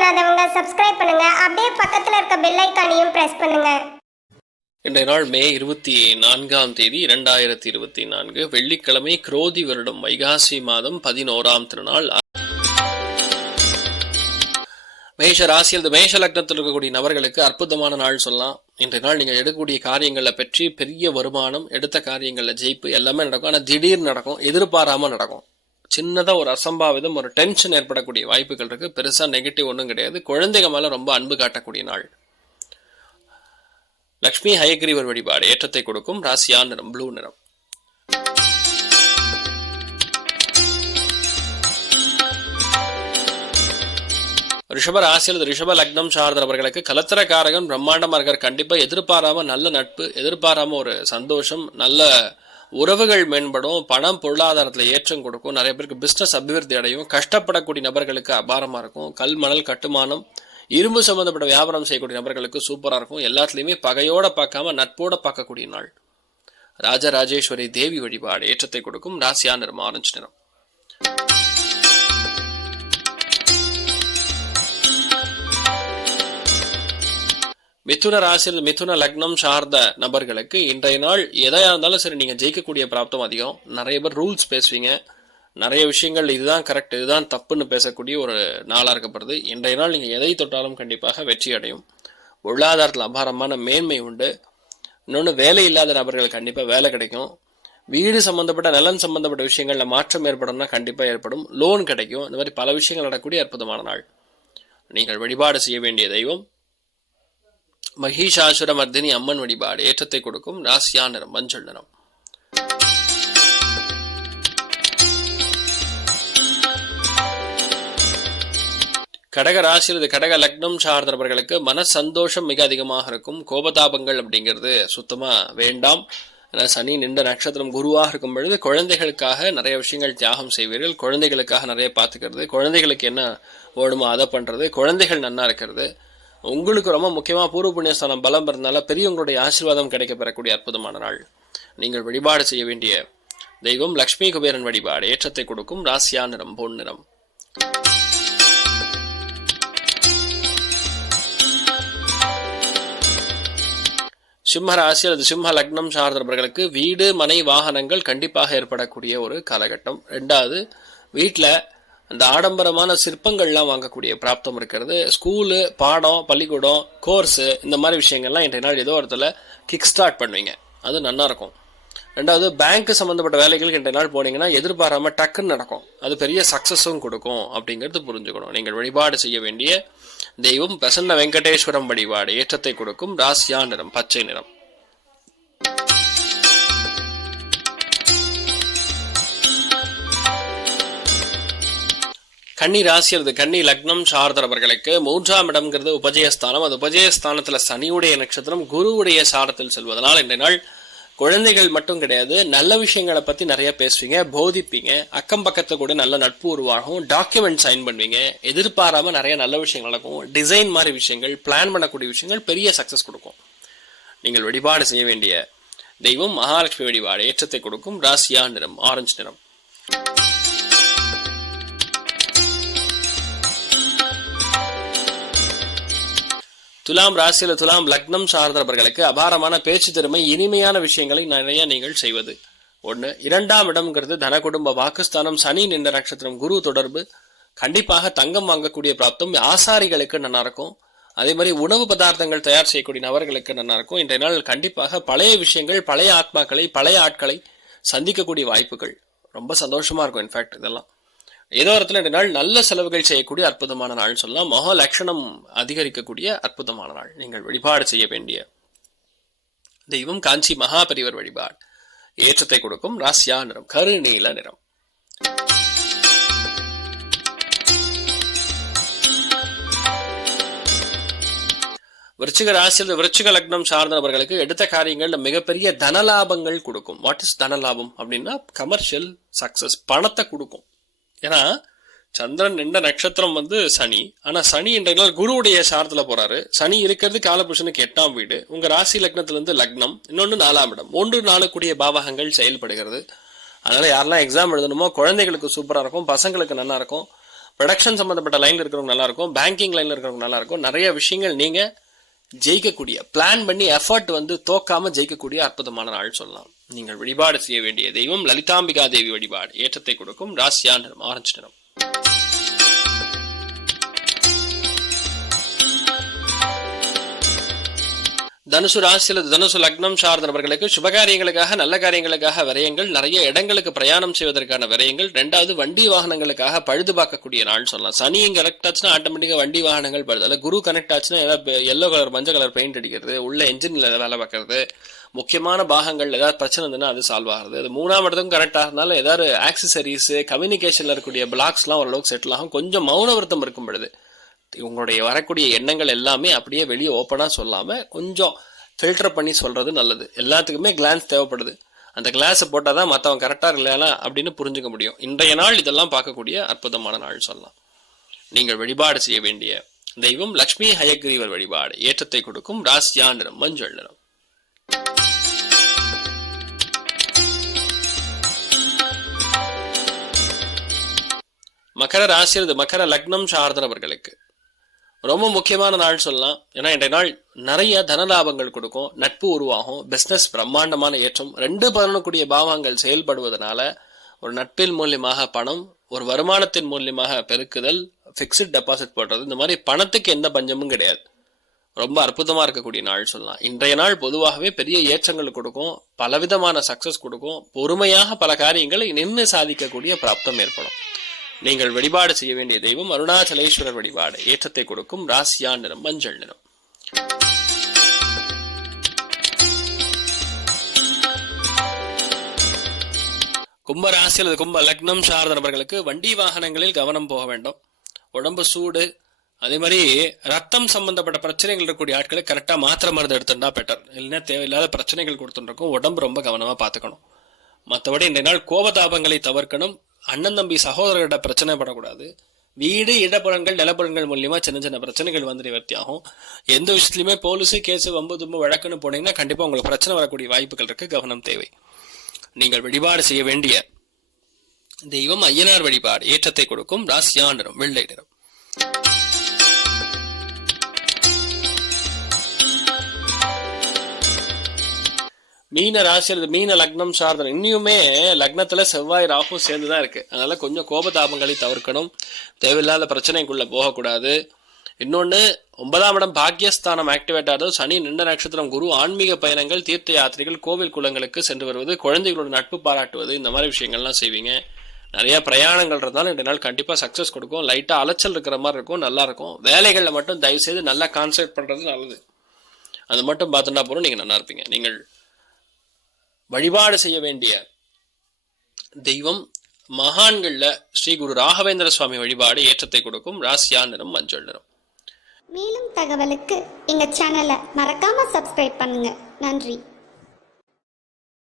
பண்ணாதவங்க சப்ஸ்கிரைப் பண்ணுங்க. அப்படியே பக்கத்துல இருக்க பெல் ஐகானையும் பிரஸ் பண்ணுங்க. இன்றைய நாள் மே 24ஆம் தேதி 2024 வெள்ளிக்கிழமை, குரோதி வருடம் வைகாசி மாதம் 11ஆம் திருநாள். மேஷ ராசியில் மேஷ லக்னத்தில் இருக்கக்கூடிய நபர்களுக்கு அற்புதமான நாள் சொல்லலாம். இன்றைய நாள் நீங்கள் எடுக்கக்கூடிய காரியங்களை பற்றி பெரிய வருமானம், எடுத்த காரியங்களில் ஜெயிப்பு எல்லாமே நடக்கும். ஆனால் திடீர்னு நடக்கும், எதிர்பாராமல் நடக்கும். சின்னதாக ஒரு அசம்பாவிதம், ஒரு டென்ஷன் ஏற்படக்கூடிய வாய்ப்புகள் இருக்கு. பெருசா நெகட்டிவ் ஒன்றும் கிடையாது. குழந்தைங்க மேல ரொம்ப அன்பு காட்டக்கூடிய நாள். லக்ஷ்மி ஹயக்ரீவர் வழிபாடு ஏற்றத்தை கொடுக்கும். ராசியா நிறம் ப்ளூ நிறம். ரிஷப ராசியில் ரிஷப லக்னம் சார்ந்தவர்களுக்கு கலத்திரக்காரகன் பிரம்மாண்டமா இருக்கார். கண்டிப்பா எதிர்பாராம நல்ல நட்பு, எதிர்பாராம ஒரு சந்தோஷம், நல்ல உறவுகள் மேம்படும், பணம் பொருளாதாரத்துல ஏற்றம் கொடுக்கும். நிறைய பேருக்கு பிசினஸ் அபிவிருத்தி அடையும். கஷ்டப்படக்கூடிய நபர்களுக்கு அபாரமா இருக்கும். கல் மணல் கட்டுமானம், இரும்பு சம்பந்தப்பட்ட வியாபாரம் செய்யக்கூடிய நபர்களுக்கு சூப்பரா இருக்கும். எல்லாத்துலயுமே பகையோட பார்க்காம நட்போட பார்க்கக்கூடிய நாள். ராஜராஜேஸ்வரி தேவி வழிபாடு ஏற்றத்தை கொடுக்கும். ராசியா நிறம் ஆரஞ்சு நிறம். மிதுன ராசியில் மிதுன லக்னம் சார்ந்த நபர்களுக்கு இன்றைய நாள் எதையா இருந்தாலும் சரி நீங்க ஜெயிக்கக்கூடிய பிராப்தம் அதிகம். நிறைய பேர் ரூல்ஸ் பேசுவீங்க, நிறைய விஷயங்கள் இதுதான் கரெக்ட் இதுதான் தப்புன்னு பேசக்கூடிய ஒரு நாளா இருக்கப்படுது. இன்றைய நாள் நீங்க எதை தொட்டாலும் கண்டிப்பாக வெற்றி அடையும். பொருளாதாரத்தில் அபாரமான மேன்மை உண்டு. இன்னொன்று, வேலை இல்லாத நபர்களுக்கு கண்டிப்பா வேலை கிடைக்கும். வீடு சம்பந்தப்பட்ட நலன் சம்பந்தப்பட்ட விஷயங்கள்ல மாற்றம் ஏற்படும்னா கண்டிப்பா ஏற்படும். லோன் கிடைக்கும். இந்த மாதிரி பல விஷயங்கள் நடக்கக்கூடிய அற்புதமான நாள். நீங்கள் வழிபாடு செய்ய வேண்டிய தெய்வம் மகிஷாசுர மர்தினி அம்மன் வழிபாடு ஏற்றத்தை கொடுக்கும். ராசியா நிறம் மஞ்சள் நிறம். கடக ராசியில் கடக லக்னம் சார்ந்தவர்களுக்கு மன சந்தோஷம் மிக அதிகமாக இருக்கும். கோபதாபங்கள் அப்படிங்கிறது சுத்தமா வேண்டாம். சனி நின்ற நட்சத்திரம் குருவாக இருக்கும் பொழுது குழந்தைகளுக்காக நிறைய விஷயங்கள் தியாகம் செய்வீர்கள். குழந்தைகளுக்காக நிறைய பார்த்துக்கிறது, குழந்தைகளுக்கு என்ன ஓடுமோ அதை பண்றது, குழந்தைகள் நன்னா இருக்கிறது. உங்களுக்கு ரொம்ப முக்கியமா பூர்வ புண்ணியஸ்தானம் பலம் இருந்தால பெரியவங்களுடைய ஆசீர்வாதம் கிடைக்க பெறக்கூடிய அற்புதமான நாள். நீங்கள் வழிபாடு செய்ய வேண்டிய தெய்வம் லக்ஷ்மி குபேரன் வழிபாடு ஏற்றத்தை கொடுக்கும். ராசியா நிறம் பொன் நிறம். சிம்ம ராசி அல்லது சிம்ம லக்னம் சார்ந்தவர்களுக்கு வீடு மனை வாகனங்கள் கண்டிப்பாக ஏற்படக்கூடிய ஒரு காலகட்டம். ரெண்டாவது, வீட்டில் அந்த ஆடம்பரமான சிற்பங்கள்லாம் வாங்கக்கூடிய பிராப்தம் இருக்கிறது. ஸ்கூலு, பாடம், பள்ளிக்கூடம், கோர்ஸு, இந்த மாதிரி விஷயங்கள்லாம் இன்றைய நாள் ஏதோ இடத்துல கிக் ஸ்டார்ட் பண்ணுவீங்க. அது நல்லா இருக்கும். ரெண்டாவது, பேங்க் சம்பந்தப்பட்ட வேலைகளுக்கு இன்றைய நாள் போனீங்கன்னா எதிர்பாராம டக்குன்னு நடக்கும். அது பெரிய சக்சஸும் கொடுக்கும் அப்படிங்கிறது புரிஞ்சுக்கணும். நீங்கள் வழிபாடு செய்ய வேண்டிய தெய்வம் பிரசன்ன வெங்கடேஸ்வரம் வழிபாடு ஏற்றத்தை கொடுக்கும். ராசியா நிறம் பச்சை நிறம். கன்னி ராசி அல்லது கன்னி லக்னம் சார்ந்தவர்களுக்கு 3ஆம் இடம்ங்கிறது உபஜயஸ்தானம். அது உபஜயஸ்தானத்துல சனியுடைய நட்சத்திரம் குருவுடைய சாரத்தில் செல்வதனால் இன்றைய நாள் குழந்தைகள் மட்டும் கிடையாது, நல்ல விஷயங்களை பத்தி நிறைய பேசுவீங்க, போதிப்பீங்க, அக்கம் பக்கத்துல கூட நல்ல நட்பு உருவாகும், டாக்குமெண்ட் சைன் பண்ணுவீங்க, எதிர்பாராம நிறைய நல்ல விஷயங்கள் நடக்கும். டிசைன் மாதிரி விஷயங்கள், பிளான் பண்ணக்கூடிய விஷயங்கள் பெரிய சக்சஸ் கொடுக்கும். நீங்கள் வழிபாடு செய்ய வேண்டிய தெய்வம் மகாலட்சுமி வழிபாடு ஏற்றத்தை கொடுக்கும். ராசியா நிறம் ஆரஞ்சு நிறம். துலாம் ராசியில துலாம் லக்னம் சார்ந்தவர்களுக்கு அபாரமான பேச்சு திறமை, இனிமையான விஷயங்களை நிறைய நீங்கள் செய்வது ஒண்ணு. 2ஆம் இடம்ங்கிறது தன குடும்ப வாக்குஸ்தானம். சனி நின்ற நட்சத்திரம் குரு தொடர்பு. கண்டிப்பாக தங்கம் வாங்கக்கூடிய பிராப்தம் ஆசாரிகளுக்கு நல்லா இருக்கும். அதே மாதிரி உணவு பதார்த்தங்கள் தயார் செய்யக்கூடிய நபர்களுக்கு நல்லா இருக்கும். இன்றைய நாள் கண்டிப்பாக பழைய விஷயங்கள், பழைய ஆத்மாக்களை, பழைய ஆட்களை சந்திக்கக்கூடிய வாய்ப்புகள் ரொம்ப சந்தோஷமா இருக்கும். இன்ஃபேக்ட் இதெல்லாம் ஏதோ இடத்துல இந்த நாள் நல்ல செலவுகள் செய்யக்கூடிய அற்புதமான நாள் சொல்லலாம். மகா லட்சணம் அதிகரிக்கக்கூடிய அற்புதமான நாள். நீங்கள் வழிபாடு செய்ய வேண்டிய தெய்வம் காஞ்சி மகாபெரிவர் வழிபாடு ஏற்றத்தை கொடுக்கும். ராசியா நிறம் கருநீல நிறம். விருச்சிக ராசியில் விருச்சிக லக்னம் சார்ந்தவர்களுக்கு எடுத்த காரியங்கள் மிகப்பெரிய தனலாபங்கள் கொடுக்கும். வாட் இஸ் தனலாபம் அப்படின்னா கமர்ஷியல் சக்சஸ், பணத்தை கொடுக்கும். ஏன்னா சந்திரன் நின்ற நட்சத்திரம் சனி. ஆனா சனி என்ற நாள் குருவுடைய சாரத்துல போறாரு. சனி இருக்கிறது காலபுருஷனுக்கு 8ஆம் வீடு. உங்க ராசி லக்னத்துல இருந்து லக்னம், இன்னொன்னு 4ஆம் இடம். 1 4 கூடிய பாவகங்கள் செயல்படுகிறது. அதனால யாரெல்லாம் எக்ஸாம் எழுதணுமோ குழந்தைகளுக்கு சூப்பரா இருக்கும், பசங்களுக்கு நல்லா இருக்கும். ப்ரொடக்ஷன் சம்பந்தப்பட்ட லைன்ல இருக்கிறவங்க நல்லா இருக்கும், பேங்கிங் லைன்ல இருக்கிறவங்க நல்லா இருக்கும். நிறைய விஷயங்கள் நீங்க ஜெயிக்கக்கூடிய, பிளான் பண்ணி எஃபர்ட் தோக்காம ஜெயிக்கக்கூடிய அற்புதமான நாள் சொல்லலாம். நீங்கள் வழிபாடு செய்ய வேண்டிய தெய்வம் லலிதாம்பிகா தேவி வழிபாடு. ஏற்றத்தை கொடுக்கும். ராசியா நிறம் ஆரஞ்சு நிறம். தனுசு ராசியில் தனுசு லக்னம் சார்ந்த நபர்களுக்கு சுபகாரியங்களுக்காக, நல்ல காரியங்களுக்காக விரயங்கள், நிறைய இடங்களுக்கு பிரயாணம் செய்வதற்கான விரயங்கள். ரெண்டாவது, வண்டி வாகனங்களுக்காக பழுது பார்க்கக்கூடிய நாள் சொல்லலாம். சனி இங்க கனெக்ட் ஆச்சுன்னா ஆட்டோமேட்டிக்கா வண்டி வாகனங்கள் பழுது. அல்ல குரு கனெக்ட் ஆச்சுன்னா ஏதாவது எல்லோ கலர் மஞ்சள் கலர் பெயிண்ட் அடிக்கிறது, உள்ள என்ஜின்ல வேலை பார்க்கறது, முக்கியமான பாகங்கள் ஏதாவது பிரச்சனை இருந்ததுன்னா அது சால்வ் ஆகுது. அது மூணாம் இடத்துக்கும் கரெக்ட் ஆகிறதுனால ஏதாவது ஆக்சசரிஸ், கம்யூனிகேஷன்ல இருக்கக்கூடிய பிளாக்ஸ் எல்லாம் ஓரளவுக்கு செட்டில் ஆகும். கொஞ்சம் மௌன விரதம் இருக்கும் பொழுது உங்களுடைய வரக்கூடிய எண்ணங்கள் எல்லாமே அப்படியே வெளியே ஓப்பனா சொல்லாம கொஞ்சம் ஃபில்டர் பண்ணி சொல்றது நல்லது. எல்லாத்துக்குமே கிளான்ஸ் தேவைப்படுது. அந்த கிளாஸை போட்டாதான் மற்றவன் கரெக்டா இல்லையா அப்படின்னு புரிஞ்சுக்க முடியும். இன்றைய நாள் இதெல்லாம் பார்க்கக்கூடிய அற்புதமான நாள் சொல்லலாம். நீங்கள் வழிபாடு செய்ய வேண்டிய தெய்வம் லட்சுமி ஹயக்ரீவர் வழிபாடு. ஏற்றத்தை கொடுக்கும். ராசியா நிறம் மஞ்சள் நிறம். மகர ராசியில் மகர லக்னம் சார்ந்தவர்களுக்கு ரொம்ப முக்கியமான நாள் சொல்லலாம். ஏன்னா இன்றைய நாள் நிறைய தன லாபங்கள் கொடுக்கும், நட்பு உருவாகும், பிசினஸ் பிரம்மாண்டமான ஏற்றம். 2 பாவங்கள் செயல்படுவதனால ஒரு நட்பின் மூலியமாக பணம், ஒரு வருமானத்தின் மூலியமாக பெருக்குதல், பிக்ஸ்ட் டெபாசிட் போடுறது, இந்த மாதிரி பணத்துக்கு எந்த பஞ்சமும் கிடையாது. ரொம்ப அற்புதமா இருக்கக்கூடிய நாள் சொல்லலாம். இன்றைய நாள் பொதுவாகவே பெரிய ஏற்றங்கள் கொடுக்கும், பலவிதமான சக்சஸ் கொடுக்கும். பொறுமையாக பல காரியங்களை நின்று சாதிக்கக்கூடிய பிராப்தம் ஏற்படும். நீங்கள் வழிபாடு செய்ய வேண்டிய தெய்வம் அருணாச்சலேஸ்வரர் வழிபாடு. ஏற்றத்தை கொடுக்கும். ராசியா நிறம் மஞ்சள் நிறம். கும்ப ராசி அல்லது கும்ப லக்னம் சார்ந்த நபர்களுக்கு வண்டி வாகனங்களில் கவனம் போக வேண்டும். உடம்பு சூடு, அதே மாதிரி ரத்தம் சம்பந்தப்பட்ட பிரச்சனைகள் இருக்கக்கூடிய ஆட்களை கரெக்டா மாத்திரை மருந்து எடுத்துட்டா பெட்டர். இல்லைன்னா தேவையில்லாத பிரச்சனைகள் கொடுத்துருக்கும். உடம்பு ரொம்ப கவனமா பார்த்துக்கணும். மற்றபடி இன்றைய நாள் கோபதாபங்களை தவிர்க்கணும். அண்ணன் தம்பி சகோதரர்கிட்ட பிரச்சனை படக்கூடாது. வீடு, இடப்புலன்கள், நிலப்புலன்கள் மூலியமா சின்ன சின்ன பிரச்சனைகள் நிவர்த்தி ஆகும். எந்த விஷயத்திலுமே போலீஸு, கேஸு, வம்பு தும்பு வழக்குன்னு போனீங்கன்னா கண்டிப்பா உங்களுக்கு பிரச்சனை வரக்கூடிய வாய்ப்புகள் இருக்கு. கவனம் தேவை. நீங்கள் வழிபாடு செய்ய வேண்டிய தெய்வம் ஐயனார் வழிபாடு. ஏற்றத்தை கொடுக்கும். ராசியா நிறம் வெள்ளை நிறம். மீன ராசி அல்லது மீன லக்னம் சார்ந்த இன்னுமே லக்னத்துல செவ்வாய் ராகு சேர்ந்துதான் இருக்கு. அதனால கொஞ்சம் கோபதாபங்களை தவிர்க்கணும். தேவையில்லாத பிரச்சனைக்குள்ள போகக்கூடாது. இன்னொன்னு, 9ஆம் இடம் பாக்கியஸ்தானம் ஆக்டிவேட் ஆகுது. சனி நின்ற நட்சத்திரம், குரு ஆன்மீக பயணங்கள், தீர்த்த யாத்திரைகள், கோவில் குளங்களுக்கு சென்று வருவது, குழந்தைகளோட நட்பு பாராட்டுவது, இந்த மாதிரி விஷயங்கள்லாம் செய்வீங்க. நிறைய பிரயாணங்கள் இருந்தாலும் இந்த நாள் கண்டிப்பா சக்சஸ் கொடுக்கும். லைட்டா அலைச்சல் இருக்கிற மாதிரி இருக்கும், நல்லா இருக்கும். வேலைகள்ல மட்டும் தயவு செய்து நல்லா கான்சென்ட்ரேட் பண்றது நல்லது. அது மட்டும் பார்த்துட்டா போறோம், நீங்க நல்லா இருப்பீங்க. நீங்கள் வழிபாடு செய்ய வேண்டிய தெய்வம் மகான்கள்ல ஸ்ரீ குரு ராகவேந்திர சுவாமி வழிபாடு. ஏற்றத்தை கொடுக்கும். ராசியா நிறம் மஞ்சள் நிறம். மேலும் தகவலுக்கு எங்க சேனலை மறக்காம சப்ஸ்கிரைப் பண்ணுங்க. நன்றி.